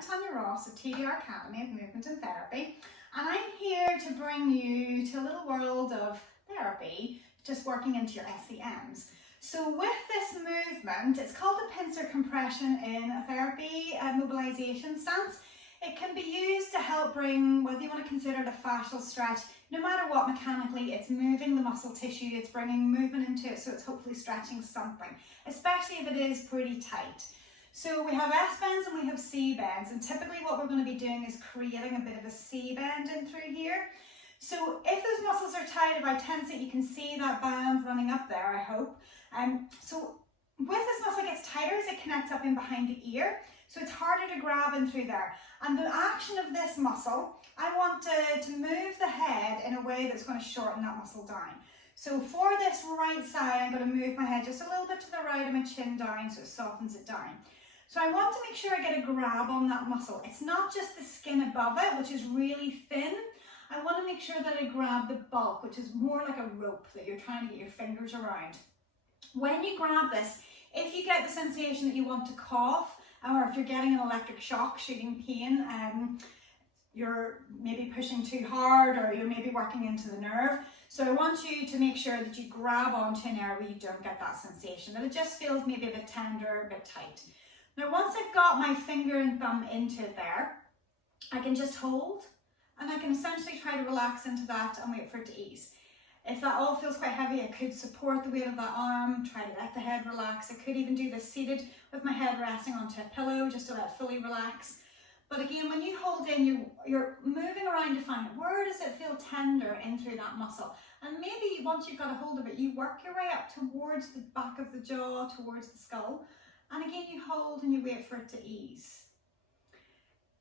Tanya Ross of TDR Academy of Movement and Therapy, and I'm here to bring you to a little world of therapy, just working into your SCMs. So with this movement, it's called a pincer compression in a therapy mobilization stance. It can be used to help bring, whether you want to consider it a fascial stretch, no matter what, mechanically, it's moving the muscle tissue, it's bringing movement into it, so it's hopefully stretching something, especially if it is pretty tight. So we have S bends and we have C bends, and typically what we're going to be doing is creating a bit of a C bend in through here. So if those muscles are tight, if I tense it, you can see that band running up there, I hope. So with this muscle, it gets tighter as it connects up in behind the ear, so it's harder to grab in through there. And the action of this muscle, I want to move the head in a way that's going to shorten that muscle down. So for this right side, I'm going to move my head just a little bit to the right of my chin down so it softens it down. So I want to make sure I get a grab on that muscle. It's not just the skin above it, which is really thin. I want to make sure that I grab the bulk, which is more like a rope that you're trying to get your fingers around. When you grab this, if you get the sensation that you want to cough, or if you're getting an electric shock, shooting pain, you're maybe pushing too hard, or you're maybe working into the nerve. So I want you to make sure that you grab onto an area where you don't get that sensation, that it just feels maybe a bit tender, a bit tight. Now once I've got my finger and thumb into it there, I can just hold, and I can essentially try to relax into that and wait for it to ease. If that all feels quite heavy, I could support the weight of that arm, try to let the head relax. I could even do this seated with my head resting onto a pillow just to let it fully relax. But again, when you hold in, you're moving around to find where does it feel tender in through that muscle. And maybe once you've got a hold of it, you work your way up towards the back of the jaw, towards the skull. And again, you hold and you wait for it to ease.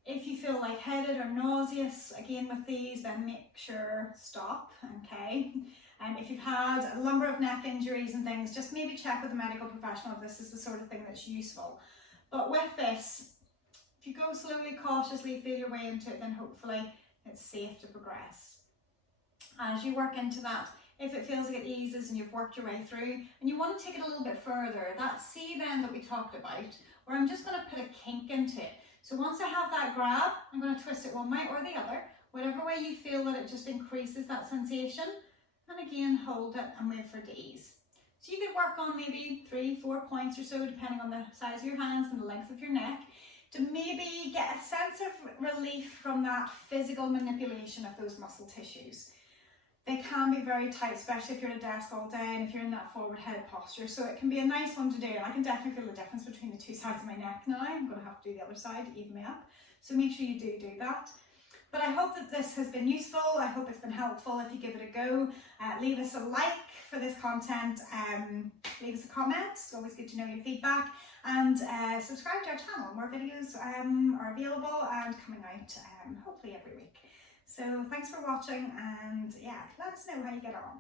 If you feel lightheaded or nauseous, again with these, then make sure stop, okay? If you've had a number of neck injuries and things, just maybe check with a medical professional if this is the sort of thing that's useful. But with this, if you go slowly, cautiously, feel your way into it, then hopefully it's safe to progress. As you work into that, if it feels like it eases and you've worked your way through, and you want to take it a little bit further, that C bend that we talked about, where I'm just going to put a kink into it. So once I have that grab, I'm going to twist it one way or the other, whatever way you feel that it just increases that sensation. And again, hold it and wait for it to ease. So you could work on maybe 3-4 points or so, depending on the size of your hands and the length of your neck, to maybe get a sense of relief from that physical manipulation of those muscle tissues. They can be very tight, especially if you're at a desk all day and if you're in that forward head posture. So it can be a nice one to do. And I can definitely feel the difference between the two sides of my neck now. I'm going to have to do the other side to even me up. So make sure you do that. But I hope that this has been useful. I hope it's been helpful. If you give it a go, leave us a like for this content. Leave us a comment. It's always good to know your feedback. And subscribe to our channel. More videos are available and coming out hopefully every week. So thanks for watching, and yeah, let us know how you get on.